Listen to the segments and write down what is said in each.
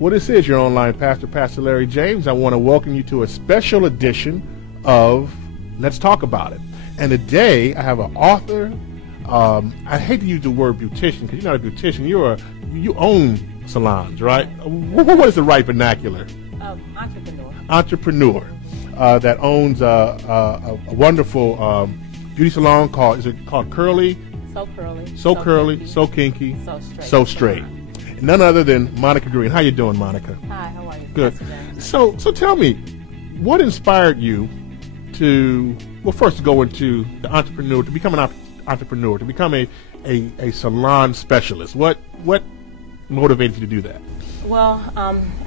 Well, this is your online pastor, Pastor Larry James. I want to welcome you to a special edition of Let's Talk About It. And today I have an author. I hate to use the word beautician because you're not a beautician. You own salons, right? What is the right vernacular? Entrepreneur. Entrepreneur that owns a wonderful beauty salon called Curly? So curly. So curly, kinky, so kinky, so straight. None other than Monica Green. How you doing, Monica? Hi, how are you? Good. So tell me, what inspired you to, well, first to go into the entrepreneur, to become an entrepreneur, to become a salon specialist? What motivated you to do that? Well,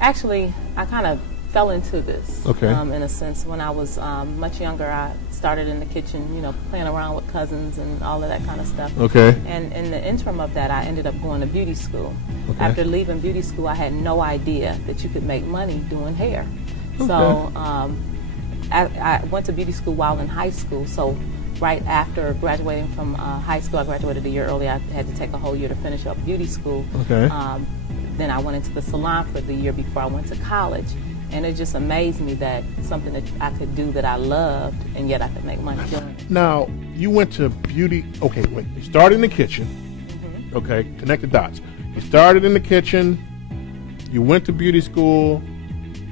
actually, I kind of fell into this. Okay. In a sense, when I was much younger, I started in the kitchen, playing around with cousins and all of that kind of stuff. Okay. And in the interim of that, I ended up going to beauty school. Okay. After leaving beauty school, I had no idea that you could make money doing hair. Okay. So I went to beauty school while in high school. So right after graduating from high school, I graduated a year early. I had to take a whole year to finish up beauty school. Okay. Then I went into the salon for the year before I went to college. And it just amazed me that something that I could do that I loved, and yet I could make money doing it. Now, you went to beauty, okay, wait, you started in the kitchen, okay, connect the dots. You started in the kitchen, you went to beauty school,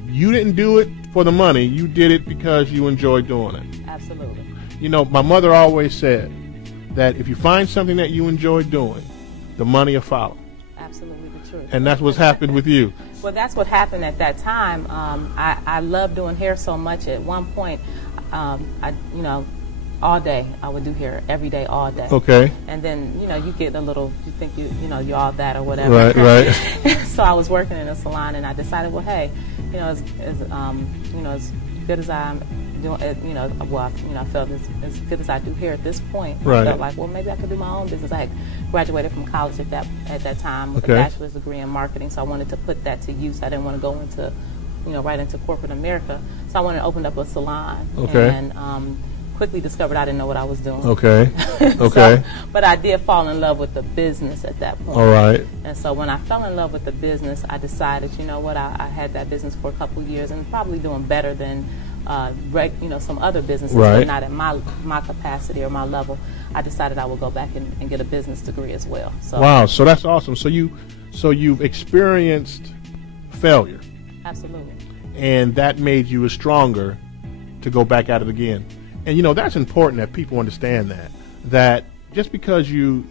you didn't do it for the money, you did it because you enjoyed doing it. Absolutely. My mother always said that if you find something that you enjoy doing, the money will follow. Absolutely the truth. And that's what's happened with you. Well, that's what happened at that time. I loved doing hair so much. At one point, all day I would do hair every day, all day. Okay. And then you get a little, you think you're all that or whatever. Right. So I was working in a salon, and I decided, well, hey, as good as I'm doing, I felt as good as I do hair at this point. Right. I felt like, well, maybe I could do my own business. I had graduated from college at that time with Okay. a bachelor's degree in marketing, so I wanted to put that to use. I didn't want to go into, right into corporate America. So I wanted to open up a salon. Okay. And quickly discovered I didn't know what I was doing. Okay. Okay. But I did fall in love with the business at that point. All right. And so when I fell in love with the business, I decided, I had that business for a couple of years and probably doing better than some other businesses, Right. but not at my capacity or my level. I decided I would go back and get a business degree as well. So Wow, so that's awesome. So you've experienced failure, absolutely. and that made you stronger to go back at it again. And that's important that people understand that just because you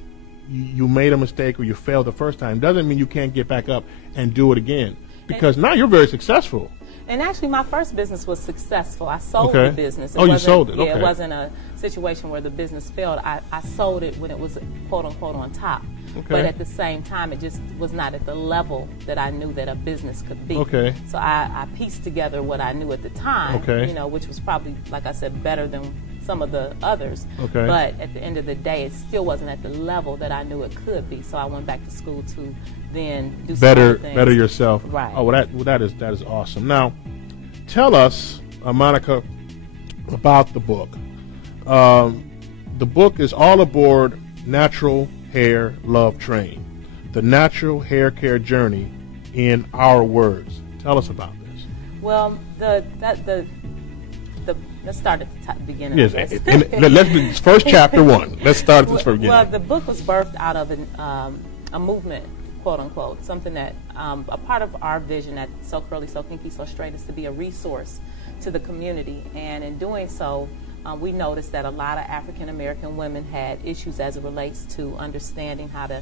made a mistake or you failed the first time doesn't mean you can't get back up and do it again. Because now you're very successful. And actually, my first business was successful. I sold Okay. the business. Oh, you sold it. Yeah, Okay. it wasn't a situation where the business failed. I sold it when it was quote unquote on top. Okay. But at the same time, it just was not at the level that I knew that a business could be. Okay. So I pieced together what I knew at the time. Okay. Which was probably, like I said, better than some of the others. Okay. But at the end of the day, it still wasn't at the level that I knew it could be. So I went back to school to then do some other things. Better yourself. Right. Oh, well, that is awesome. Now, tell us, Monica, about the book. The book is All Aboard Natural Hair Love Train, the natural hair care journey in our words. Tell us about this. Well, let's start at the beginning. Yes, I guess. let's do first chapter one. Let's start at this first Well, beginning. the book was birthed out of a movement, quote unquote, something that a part of our vision at So Curly, So Kinky, So Straight is to be a resource to the community, and in doing so, we noticed that a lot of African American women had issues as it relates to understanding how to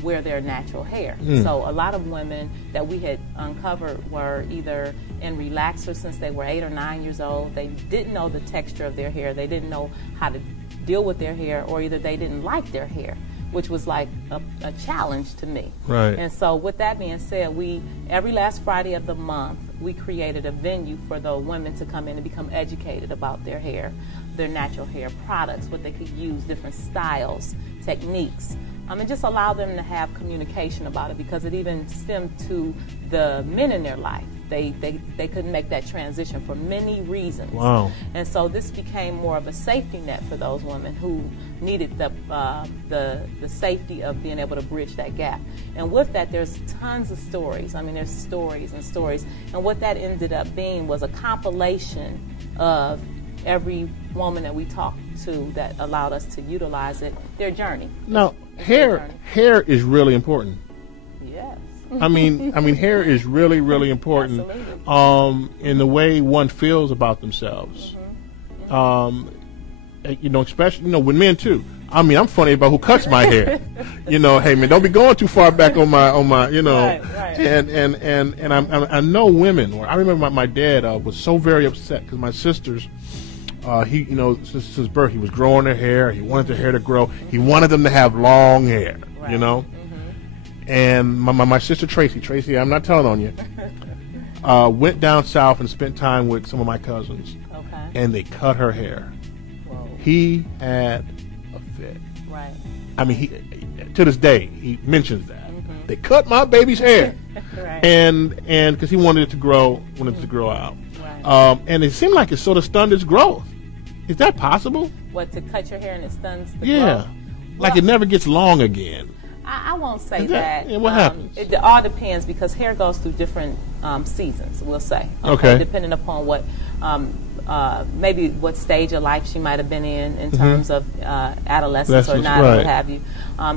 wear their natural hair. So a lot of women that we had uncovered were either in relaxers since they were 8 or 9 years old. They didn't know the texture of their hair. They didn't know how to deal with their hair, or either they didn't like their hair, which was like a challenge to me. Right. And so with that being said, every last Friday of the month, we created a venue for the women to come in and become educated about their hair, their natural hair products, what they could use, different styles, techniques, and just allow them to have communication about it, because it even stemmed to the men in their life they couldn't make that transition for many reasons. Wow. And so this became more of a safety net for those women who needed the safety of being able to bridge that gap. And with that, there's tons of stories. I mean, there's stories and stories. And what that ended up being was a compilation of every woman that we talked to that allowed us to utilize it, their journey. Now, hair is really important. Yes. I mean, hair is really, really important. In the way one feels about themselves. You know, especially, you know, with men too. I mean, I'm funny about who cuts my hair. You know, hey man, don't be going too far back on my, you know. Right. And I know women. I remember my dad was so very upset because my sisters, he, you know, since birth, he was growing their hair. He wanted their hair to grow. He wanted them to have long hair. You know. And my sister Tracy, I'm not telling on you, went down south and spent time with some of my cousins. Okay. And they cut her hair. Whoa. He had a fit. Right. I mean, he to this day he mentions that they cut my baby's hair, Right. and because he wanted it to grow, out. Right. And it seemed like it sort of stunned its growth. Is that possible? What, to cut your hair and it stuns the Yeah, growth? like it never gets long again. I won't say that. Yeah, what happens? It all depends because hair goes through different seasons, we'll say. Okay. Depending upon what, maybe what stage of life she might have been in terms of adolescence or not, or what have you.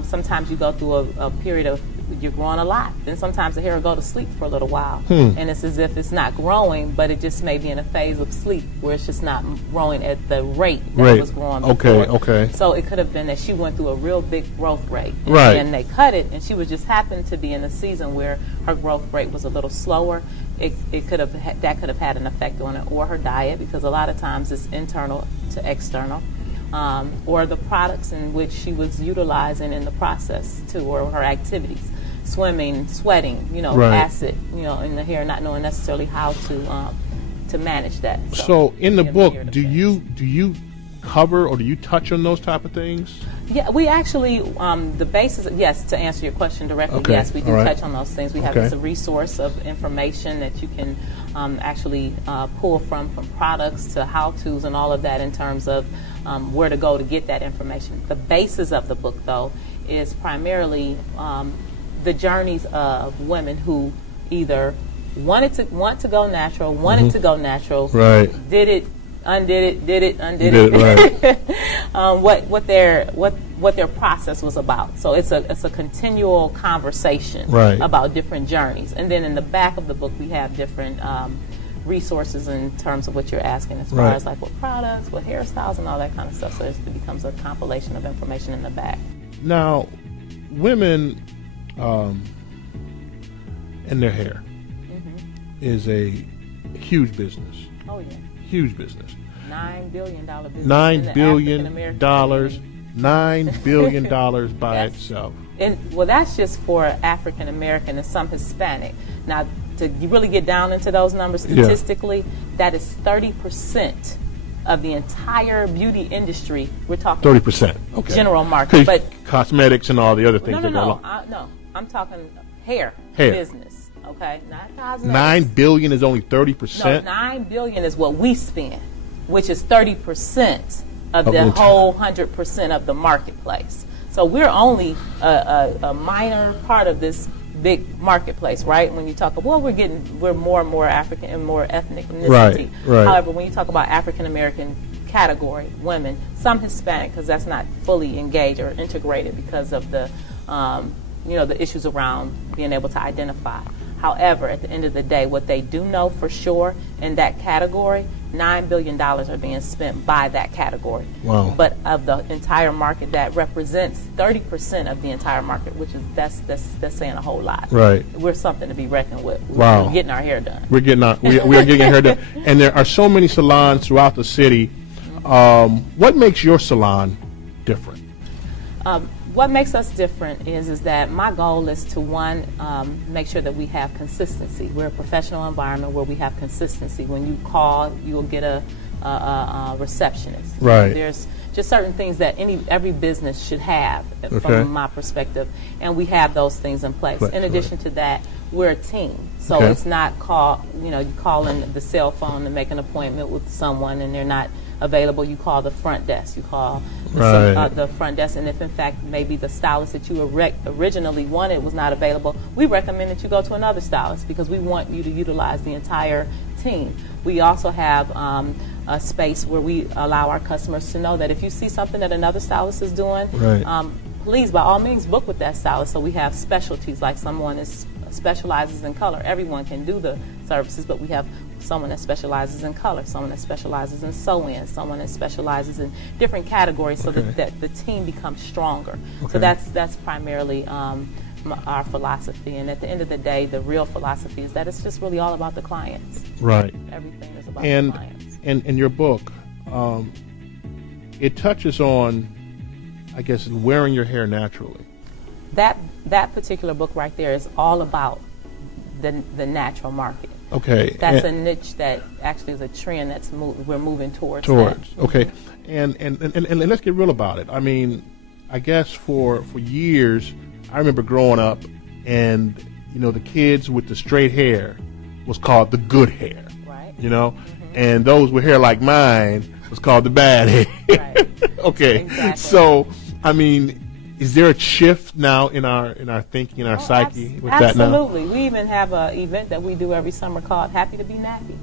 Sometimes you go through a period of you're growing a lot. Then sometimes the hair will go to sleep for a little while. And it's as if it's not growing, but it just may be in a phase of sleep where it's just not growing at the rate that it was growing before. Okay. So it could have been that she went through a real big growth rate. Right. And they cut it, and she was just happened to be in a season where her growth rate was a little slower. It could have that could have had an effect on it, or her diet, because a lot of times it's internal to external. Or the products in which she was utilizing in the process too, or her activities, swimming, sweating, you know, acid, you know, in the hair, not knowing necessarily how to manage that. So in the book, do you cover or do you touch on those type of things? Yeah, we actually, the basis, yes, to answer your question directly, yes, we do touch on those things. We have this a resource of information that you can actually pull from products to how-tos and all of that in terms of where to go to get that information. The basis of the book, though, is primarily the journeys of women who either wanted to go natural, to go natural, did it, undid it, what their process was about. So it's a continual conversation about different journeys. And then in the back of the book we have different resources in terms of what you're asking as far as like what products, what hairstyles and all that kind of stuff. So it becomes a compilation of information in the back. Now, women and their hair is a huge business. Oh yeah. Huge business. $9 billion business. $9 billion. $9 billion by itself. Well, that's just for African American and some Hispanic. Now, to really get down into those numbers statistically, that is 30% of the entire beauty industry. We're talking 30%. Okay. General market, but cosmetics and all the other things. No. I'm talking hair business. Okay, not cosmetics. $9 billion is only 30%. No, $9 billion is what we spend, which is 30% of the whole 100% of the marketplace. So we're only a minor part of this big marketplace, right? When you talk about, we're more and more African and more ethnic ethnicity. Right. However, when you talk about African American category, women, some Hispanic, because that's not fully engaged or integrated because of the the issues around being able to identify. However, at the end of the day, what they do know for sure in that category, $9 billion are being spent by that category. Wow. But of the entire market, that represents 30% of the entire market, which is that's saying a whole lot. Right. We're something to be reckoned with. Wow. We're getting our hair done. We are getting our hair done. And there are so many salons throughout the city. What makes your salon different? What makes us different is that my goal is to, make sure that we have consistency. We're a professional environment where we have consistency. When you call, you'll get a receptionist. Right. just certain things that every business should have from my perspective, and we have those things in place. In addition to that, we're a team, so it's not you call in the cell phone to make an appointment with someone and they're not available. You call the front desk. You call the front desk, and if in fact maybe the stylist that you originally wanted was not available, we recommend that you go to another stylist because we want you to utilize the entire team. We also have a space where we allow our customers to know that if you see something that another stylist is doing, please by all means book with that stylist. So we have specialties, like someone specializes in color. Everyone can do the services, but we have someone that specializes in color, someone that specializes in sew-in, someone that specializes in different categories, so that the team becomes stronger. So that's primarily our philosophy. And at the end of the day, the real philosophy is that it's just really all about the clients. Right. Everything is about the clients. And in your book, it touches on, I guess, wearing your hair naturally. That particular book right there is all about the natural market. Okay. That's a niche that actually is a trend that's we're moving towards. Okay. And let's get real about it. I mean, I guess for years, I remember growing up, and the kids with the straight hair was called the good hair. Right. And those with hair like mine was called the bad hair. Right. Okay. Exactly. So, I mean, is there a shift now in our thinking, in our psyche with that now? Absolutely. We even have an event that we do every summer called Happy to be Nappy.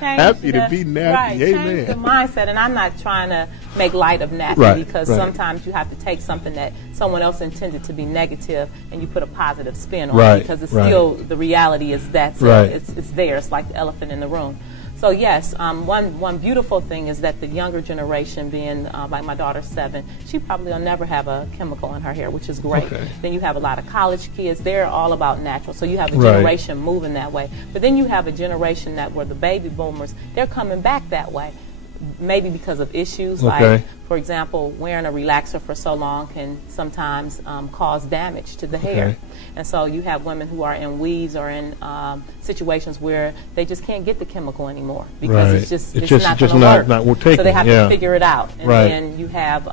Happy to be nappy. Right, Amen. change the mindset. And I'm not trying to make light of nappy because sometimes you have to take something that someone else intended to be negative and you put a positive spin on it, because it's still, the reality is it's there. It's like the elephant in the room. So yes, one beautiful thing is that the younger generation, being like my daughter's 7, she probably will never have a chemical in her hair, which is great. Then you have a lot of college kids; they're all about natural. So you have a generation moving that way. But then you have a generation where the baby boomers, they're coming back that way. Maybe because of issues like, for example, wearing a relaxer for so long can sometimes cause damage to the hair. And so you have women who are in weaves or in situations where they just can't get the chemical anymore because it's not going to work. So they have to figure it out. And then you have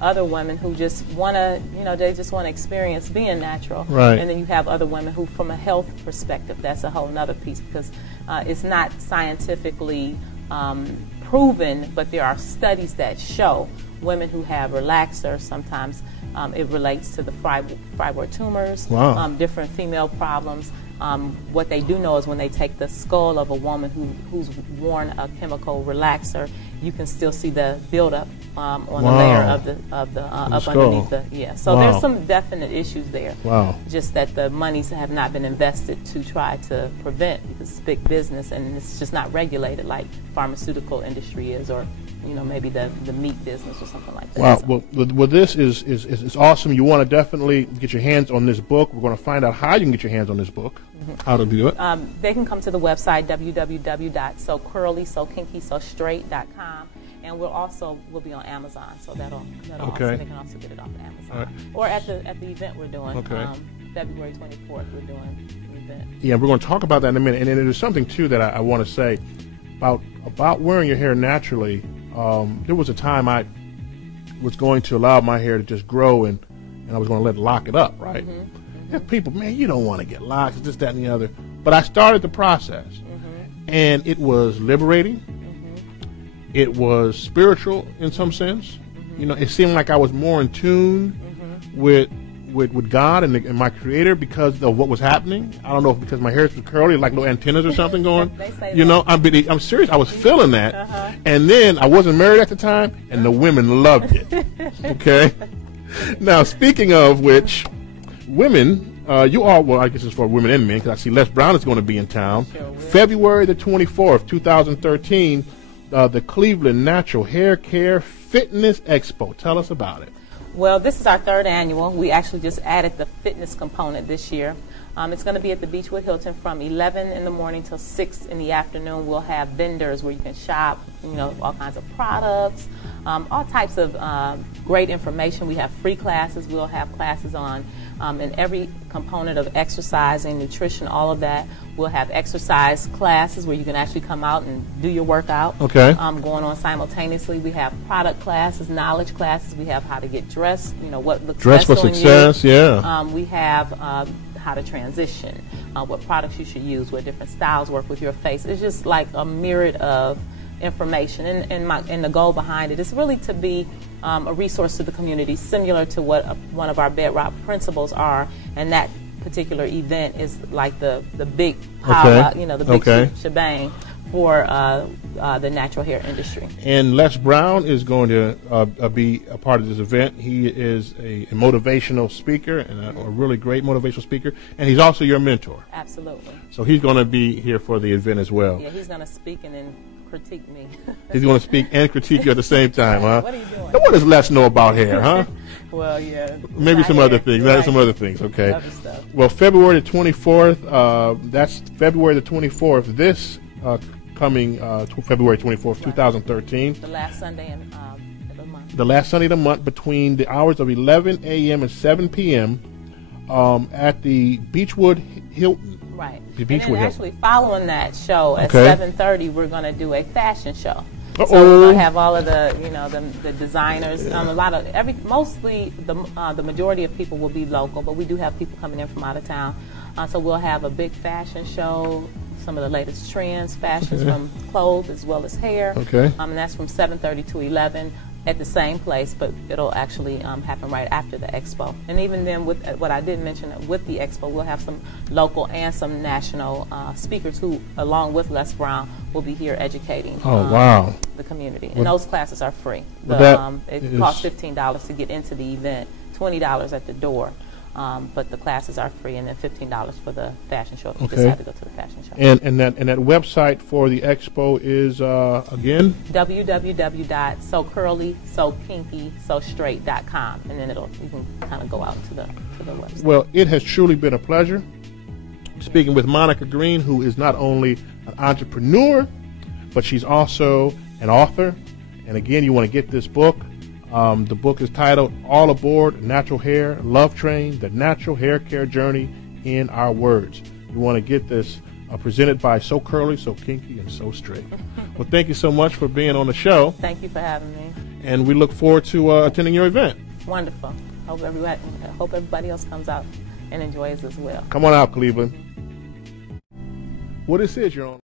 other women who just want to, they just want to experience being natural. And then you have other women who, from a health perspective, that's a whole nother piece, because it's not scientifically proven, but there are studies that show women who have relaxers, sometimes it relates to the fibroid tumors, different female problems. What they do know is when they take the skull of a woman who's worn a chemical relaxer, you can still see the buildup on the layer of the up underneath the So there's some definite issues there. Just that the monies have not been invested to try to prevent, because it's big business and it's just not regulated like pharmaceutical industry is, or maybe the meat business or something like that. Wow. Well, this is awesome. You want to definitely get your hands on this book. We're going to find out how you can get your hands on this book. How to do it? They can come to the website www.sokinkysostraight.com, and we'll be on Amazon, so that'll also, they can also get it off of Amazon, or at the event we're doing. February 24th, we're doing an event. Yeah, we're going to talk about that in a minute. And there's something too that I want to say about wearing your hair naturally. There was a time I was going to allow my hair to just grow, and I was going to lock it up, right? And people, man, you don't want to get locks, this, that, and the other. But I started the process, and it was liberating. It was spiritual in some sense. It seemed like I was more in tune with God and my Creator because of what was happening. I don't know if because my hair was curly, like little antennas or something going. They say I'm serious. I was feeling that. And then I wasn't married at the time, and the women loved it. Okay? Now, speaking of which, women, you all, well, I guess it's for women and men, because I see Les Brown is going to be in town. February the 24th, 2013, the Cleveland Natural Hair Care Fitness Expo. Tell us about it. Well, this is our 3rd annual. We actually just added the fitness component this year. It's going to be at the Beechwood Hilton from 11 in the morning till 6 in the afternoon. We'll have vendors where you can shop, all kinds of products, all types of great information. We have free classes. We'll have classes on in every component of exercising, nutrition, all of that. We'll have exercise classes where you can actually come out and do your workout. Okay. Going on simultaneously. We have product classes, knowledge classes. We have how to get dressed. What looks Dress best for on success. you. Yeah. We have how to transition, what products you should use, what different styles work with your face. It's just like a myriad of information, and the goal behind it is really to be a resource to the community, similar to what one of our bedrock principles are, and that particular event is like the big power, the big shebang for the natural hair industry. And Les Brown is going to be a part of this event. He is a motivational speaker, and a really great motivational speaker, and he's also your mentor. Absolutely. So he's going to be here for the event as well. Yeah, he's going to speak and then critique me. He's going to speak and critique you at the same time, huh? What are you doing? And what does Les know about hair, huh? Well, yeah. Maybe some other things. Right. Some other things, okay. Other stuff. Well, February the 24th, that's February the 24th, this coming February 24th, 2013. The last Sunday in the month. The last Sunday of the month, between the hours of 11 a.m. and 7 p.m. At the Beechwood Hilton. Right. The And Beechwood then Hilton. actually following that show at Okay. 7:30, we're going to do a fashion show. Uh-oh. So we're going to have all of the, the designers. Mostly the majority of people will be local, but we do have people coming in from out of town. So we'll have a big fashion show, some of the latest trends, fashions from clothes as well as hair. Okay. And that's from 7:30 to 11 at the same place, but it'll actually happen right after the expo. And even then, with what I did mention, with the expo, we'll have some local and some national speakers who, along with Les Brown, will be here educating wow. the community. And those classes are free. It costs $15 to get into the event, $20 at the door. But the classes are free, and then $15 for the fashion show if you decide to go to the fashion show. And that website for the expo is again www.socurly.sokinky.sostraight.com, and then you can kind of go out to the website. Well, it has truly been a pleasure speaking with Monica Green, who is not only an entrepreneur, but she's also an author. And again, you want to get this book. The book is titled All Aboard Natural Hair Love Train, The Natural Hair Care Journey in Our Words. You want to get this presented by So Curly, So Kinky, and So Straight. Well, thank you so much for being on the show. Thank you for having me. And we look forward to attending your event. Wonderful. Hope everybody else comes out and enjoys as well. Come on out, Cleveland. Well, this is your own.